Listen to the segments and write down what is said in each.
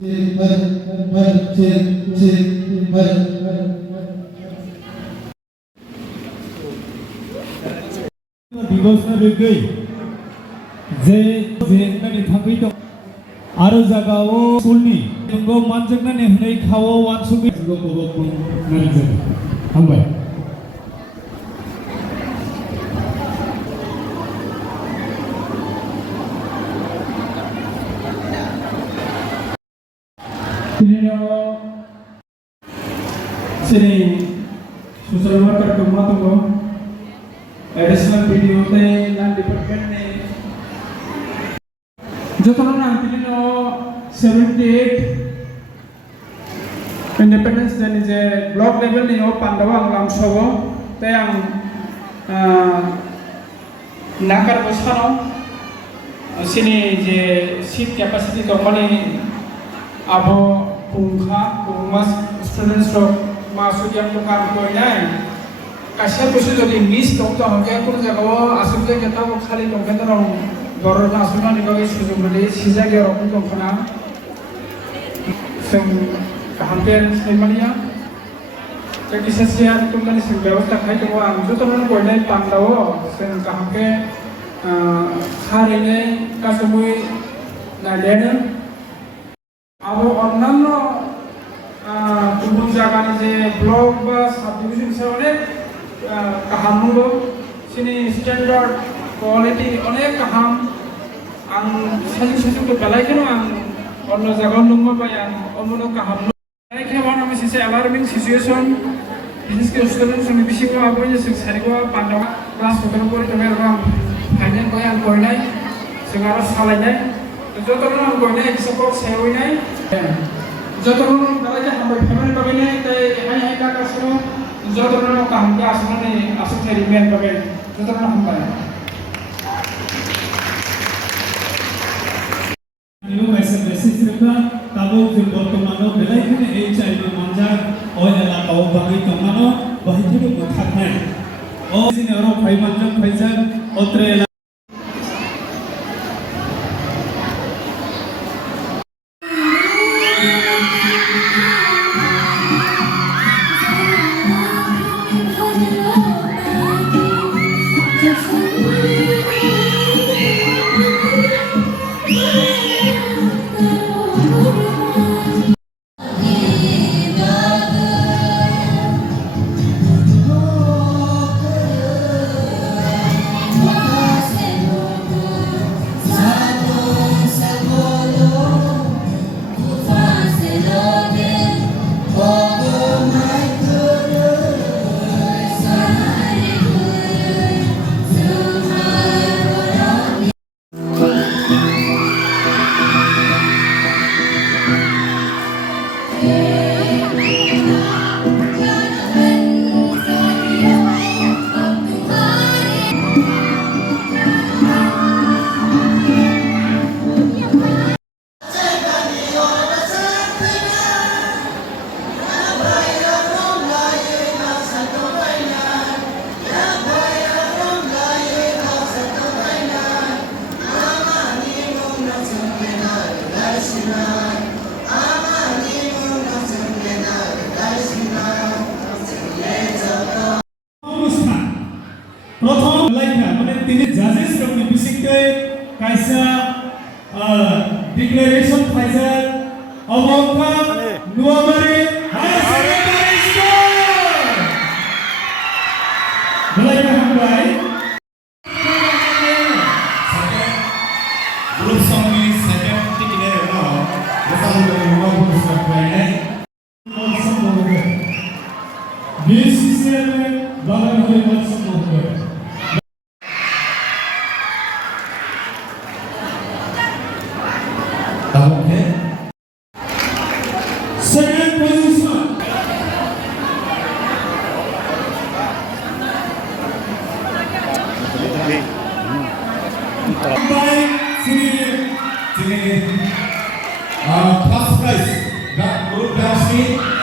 दिवस गई जे जेंगानि थांगै दं आरो जागाव स्कुलनि नंगौ मानजोंनानै होनाय खावो वानसुगै गबोखौ नायजों हामबाय sini social worker ko mo to additional video te lang department ne jotono nang pilino 78 independence day ni je block level ni o pandawa ang lamsogo te ang nakar bosano sini je seat capacity to kali abo pungkha mas students to masuk yang tukang koinai kasih pusu jadi miss dong tuh kayak aku jago asumsi kita mau kali dong kita dong baru asumsi nih kalau isu jadi sisa kira aku dong kena sing hampir semania jadi sesian itu kan sing ବ୍ୟବସ୍ଥା ଖାଇ dong ang itu tuh koinai pandawo sing hampir hari ini kasumui nadene abo অন্যান্য गुबुन जायगानि जे block बा साब division सेवने काहामो सिनि standard quality अनेक काहाम आं साजु को बेलायखौनो आं अन्य जायगायाव नंगौ बाय आं अन्य काहाम बेलायखौ आं मोनसे अलार्मिं सिचुएशन बिसेसके स्टुडेन्ट्सनि बिसिङाव आबोनि जों सारिखौ पान्डाव क्लास फोराव परि दङ आं फाइनेल बाय आं गयनाय जों आरो सालायनाय जतनो आं गयनाय हिसाबाव सायवनाय जतनो दालाय हामबाय फेमेन्ट बागैने ताय हाय हाय का कसनो जतनो काम के आसने आसने रिमेन बागै जतनो हामबाय आरो मेसेज रेखा ताबो जों बर्तमानो बेलायखौनो HIV मानजा अयला गाव बागै दंमानो बाहायथिनो मोथाखनाय अ सिनेरो फाइमानजों फाइजा अत्रे प्रथम लाइका माने तिनी जजेस रंनि बिसिकते कायसा डिक्लेरेशन फाइजार अबंका नुवाबारि हायर सेकेंडारि स्कुल लाइका हामबाय ग्रुप संनि सेकेंड टिकेट नो मोजां नुवा बुस्थु फायनाय संबोगे बीसीसीए बागान होय संबोगे Okay. Second position. By first prize, group dance.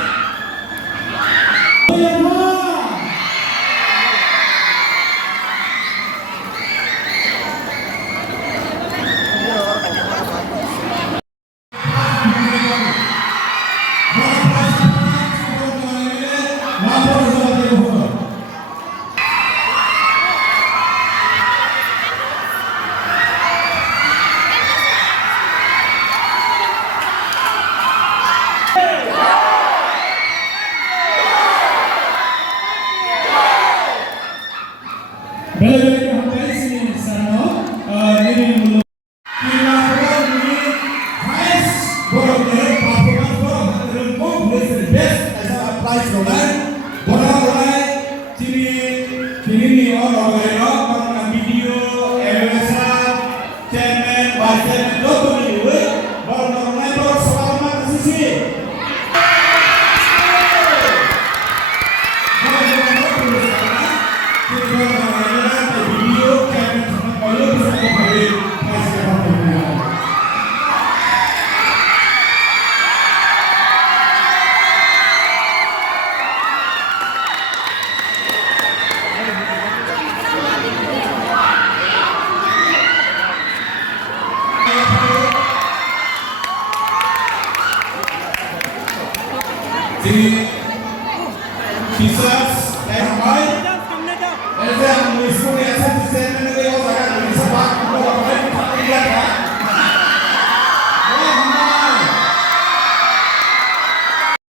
Bela-bela ke hampai sini sarano ini mulu kira ini highest borok performance borok most place the best as a prize donor donor ini orang video evaluation chairman vice chairman doktor ini orang borok selama sisi Jadi